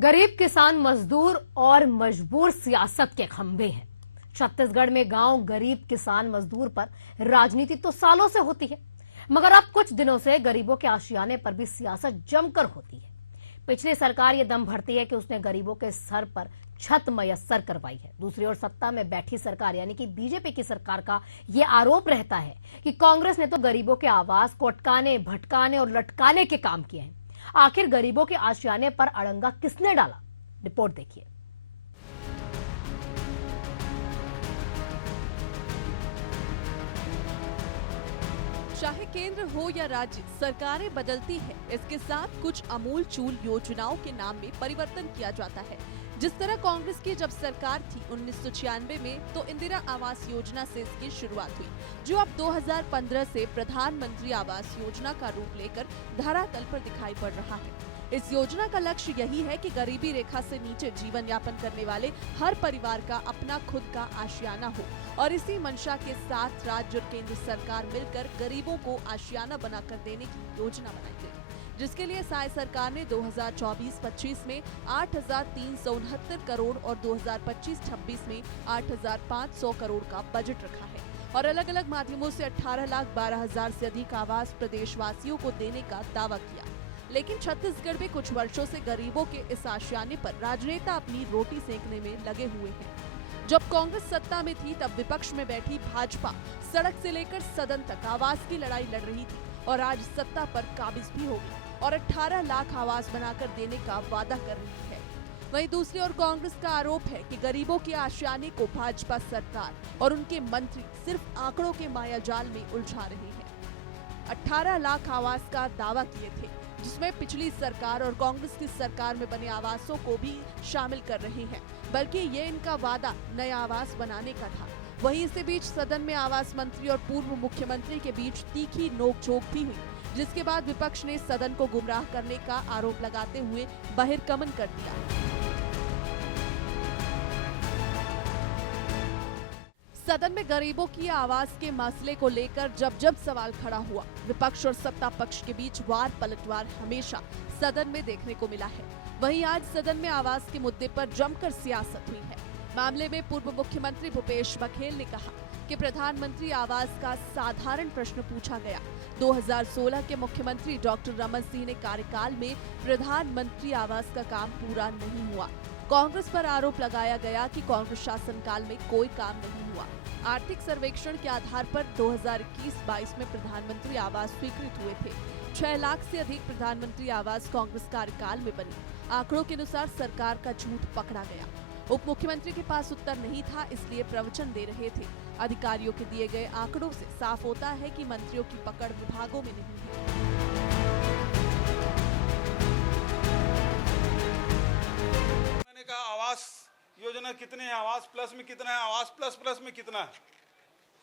गरीब किसान मजदूर और मजबूर सियासत के खंभे हैं। छत्तीसगढ़ में गांव गरीब किसान मजदूर पर राजनीति तो सालों से होती है, मगर अब कुछ दिनों से गरीबों के आशियाने पर भी सियासत जमकर होती है। पिछली सरकार ये दम भरती है कि उसने गरीबों के सर पर छत मयस्सर करवाई है। दूसरी ओर सत्ता में बैठी सरकार यानी कि बीजेपी की सरकार का ये आरोप रहता है कि कांग्रेस ने तो गरीबों के आवाज को अटकाने, भटकाने और लटकाने के काम किए हैं। आखिर गरीबों के आशियाने पर अड़ंगा किसने डाला? रिपोर्ट देखिए। चाहे केंद्र हो या राज्य, सरकारें बदलती है, इसके साथ कुछ अमूल चूल योजनाओं के नाम में परिवर्तन किया जाता है। जिस तरह कांग्रेस की जब सरकार थी 1996 में, तो इंदिरा आवास योजना से इसकी शुरुआत हुई, जो अब 2015 से प्रधानमंत्री आवास योजना का रूप लेकर धरातल पर दिखाई पड़ रहा है। इस योजना का लक्ष्य यही है कि गरीबी रेखा से नीचे जीवन यापन करने वाले हर परिवार का अपना खुद का आशियाना हो, और इसी मंशा के साथ राज्य और केंद्र सरकार मिलकर गरीबों को आशियाना बनाकर देने की योजना बनाई गई, जिसके लिए साय सरकार ने 2024-25 में 8,369 करोड़ और 2025-26 में 8,500 करोड़ का बजट रखा है, और अलग अलग माध्यमों से 18,12,000 से अधिक आवास प्रदेशवासियों को देने का दावा किया। लेकिन छत्तीसगढ़ में कुछ वर्षों से गरीबों के इस आशियाने पर राजनेता अपनी रोटी सेकने में लगे हुए हैं। जब कांग्रेस सत्ता में थी, तब विपक्ष में बैठी भाजपा सड़क से लेकर सदन तक आवास की लड़ाई लड़ रही थी, और आज सत्ता पर काबिज भी हो गई और 18 लाख आवास बनाकर देने का वादा कर रही है। वहीं दूसरी ओर कांग्रेस का आरोप है कि गरीबों के आशियाने को भाजपा सरकार और उनके मंत्री सिर्फ आंकड़ों के मायाजाल में उलझा रहे हैं। 18 लाख आवास का दावा किए थे, जिसमें पिछली सरकार और कांग्रेस की सरकार में बने आवासों को भी शामिल कर रहे हैं, बल्कि ये इनका वादा नया आवास बनाने का था। वहीं इसी बीच सदन में आवास मंत्री और पूर्व मुख्यमंत्री के बीच तीखी नोकझोंक भी हुई, जिसके बाद विपक्ष ने सदन को गुमराह करने का आरोप लगाते हुए बहिर्गमन कर दिया। सदन में गरीबों की आवास के मसले को लेकर जब सवाल खड़ा हुआ, विपक्ष और सत्ता पक्ष के बीच वार पलटवार हमेशा सदन में देखने को मिला है। वहीं आज सदन में आवास के मुद्दे पर जमकर सियासत हुई है। मामले में पूर्व मुख्यमंत्री भूपेश बघेल ने कहा कि प्रधानमंत्री आवास का साधारण प्रश्न पूछा गया। 2016 के मुख्यमंत्री डॉक्टर रमन सिंह ने कार्यकाल में प्रधानमंत्री आवास का काम पूरा नहीं हुआ। कांग्रेस पर आरोप लगाया गया कि कांग्रेस शासनकाल में कोई काम नहीं हुआ। आर्थिक सर्वेक्षण के आधार पर 2021-22 में प्रधानमंत्री आवास स्वीकृत हुए थे। 6 लाख से अधिक प्रधानमंत्री आवास कांग्रेस कार्यकाल में बने। आंकड़ों के अनुसार सरकार का झूठ पकड़ा गया। उप मुख्यमंत्री के पास उत्तर नहीं था, इसलिए प्रवचन दे रहे थे। अधिकारियों के दिए गए आंकड़ों से साफ होता है कि मंत्रियों की पकड़ विभागों में नहीं है। आवास योजना कितने हैं, आवास प्लस में कितना है, आवास प्लस प्लस में कितना है,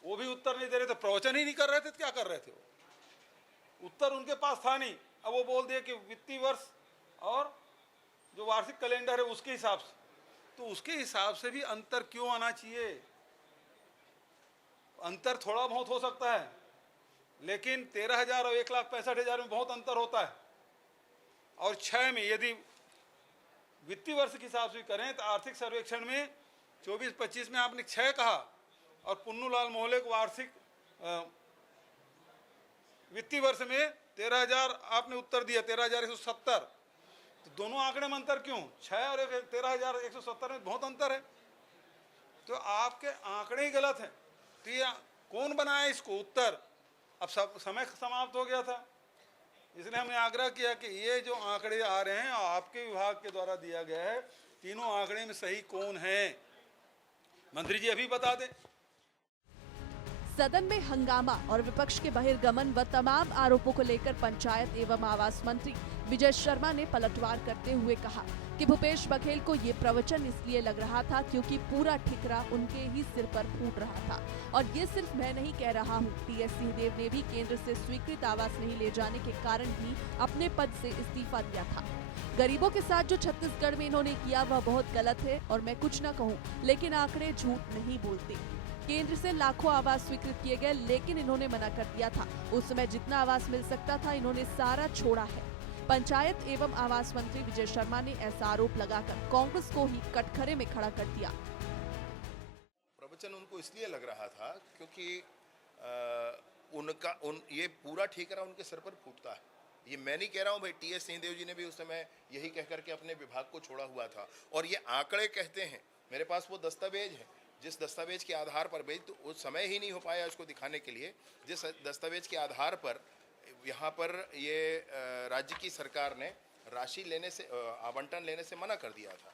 वो भी उत्तर नहीं दे रहे थे। प्रवचन ही नहीं कर रहे थे तो क्या कर रहे थे? वो उत्तर उनके पास था नहीं। अब वो बोल दिए कि वित्तीय वर्ष और जो वार्षिक कैलेंडर है उसके हिसाब से, तो उसके हिसाब से भी अंतर क्यों आना चाहिए? अंतर थोड़ा बहुत हो सकता है, लेकिन 13,000 और 1,65,000 में बहुत अंतर होता है। और 6 में यदि वित्तीय वर्ष के हिसाब से करें तो आर्थिक सर्वेक्षण में 24-25 में आपने 6 कहा, और पुन्नूलाल मोहल्ले को वार्षिक वित्तीय वर्ष में 13,000 आपने उत्तर दिया, 13,170। तो दोनों आंकड़े में अंतर क्यों? 6 और 13,170 में बहुत अंतर है। तो आपके आंकड़े ही गलत हैं। तो ये कौन बनाया इसको उत्तर? अब सब समय समाप्त हो गया था, इसलिए हमने आग्रह किया कि ये जो आंकड़े आ रहे हैं आपके विभाग के द्वारा दिया गया है, तीनों आंकड़े में सही कौन है? मंत्री जी अभी बता दें। सदन में हंगामा और विपक्ष के बहिर्गमन व तमाम आरोपों को लेकर पंचायत एवं आवास मंत्री विजय शर्मा ने पलटवार करते हुए कहा कि भूपेश बघेल को ये प्रवचन इसलिए लग रहा था क्योंकि पूरा ठिकरा उनके ही सिर पर फूट रहा था, और ये सिर्फ मैं नहीं कह रहा हूँ। टीएस सिंहदेव ने भी केंद्र से स्वीकृत आवास नहीं ले जाने के कारण ही अपने पद से इस्तीफा दिया था। गरीबों के साथ जो छत्तीसगढ़ में इन्होंने किया वह बहुत गलत है, और मैं कुछ न कहूँ, लेकिन आंकड़े झूठ नहीं बोलते। केंद्र से लाखों आवास स्वीकृत किए गए, लेकिन इन्होंने मना कर दिया था। उस समय जितना आवास मिल सकता था इन्होंने सारा छोड़ा है। पंचायत एवं आवास मंत्री विजय शर्मा ने ऐसा आरोप लगाकर कांग्रेस को ही कटघरे में खड़ा कर दिया। प्रवचन उनको इसलिए लग रहा था क्योंकि ये पूरा ठेकरा उनके सर पर फूटता है। ये मैं नहीं कह रहा हूँ भाई, टीएस सिंहदेव जी ने भी उस समय यही कह करके अपने विभाग को छोड़ा हुआ था। और ये आंकड़े कहते हैं, मेरे पास वो दस्तावेज है जिस दस्तावेज के आधार पर भाई, तो उस समय ही नहीं हो पाया उसको दिखाने के लिए, जिस दस्तावेज के आधार पर यहाँ पर ये राज्य की सरकार ने राशि लेने से, आवंटन लेने से मना कर दिया था।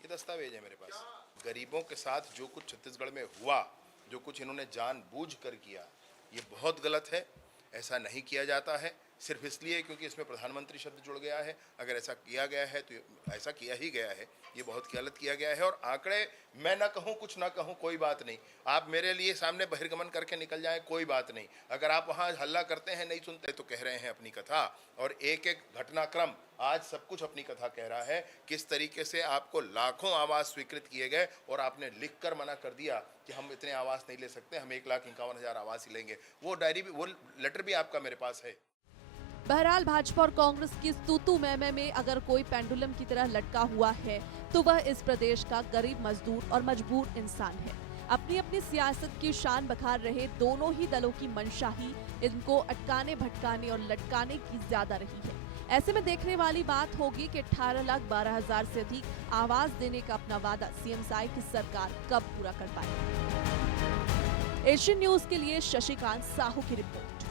ये दस्तावेज है मेरे पास। गरीबों के साथ जो कुछ छत्तीसगढ़ में हुआ, जो कुछ इन्होंने जानबूझ कर किया, ये बहुत गलत है। ऐसा नहीं किया जाता है सिर्फ इसलिए क्योंकि इसमें प्रधानमंत्री शब्द जुड़ गया है। अगर ऐसा किया गया है तो ऐसा किया ही गया है, ये बहुत गलत किया गया है। और आंकड़े मैं ना कहूँ, कुछ ना कहूँ, कोई बात नहीं। आप मेरे लिए सामने बहिर्गमन करके निकल जाएं, कोई बात नहीं। अगर आप वहाँ हल्ला करते हैं, नहीं सुनते, तो कह रहे हैं अपनी कथा। और एक एक घटनाक्रम आज सब कुछ अपनी कथा कह रहा है। किस तरीके से आपको लाखों आवास स्वीकृत किए गए और आपने लिखकर मना कर दिया कि हम इतने आवास नहीं ले सकते, हम 1,51,000 आवास ही लेंगे। वो डायरी भी, वो लेटर भी आपका मेरे पास है। बहरहाल भाजपा और कांग्रेस की तू मैं में अगर कोई पेंडुलम की तरह लटका हुआ है तो वह इस प्रदेश का गरीब मजदूर और मजबूर इंसान है। अपनी अपनी सियासत की शान बखार रहे दोनों ही दलों की मंशा ही इनको अटकाने, भटकाने और लटकाने की ज्यादा रही है। ऐसे में देखने वाली बात होगी कि 18,12,000 से अधिक आवास देने का अपना वादा सीएम साई की सरकार कब पूरा कर पाएगी। एशियन न्यूज के लिए शशिकांत साहू की रिपोर्ट।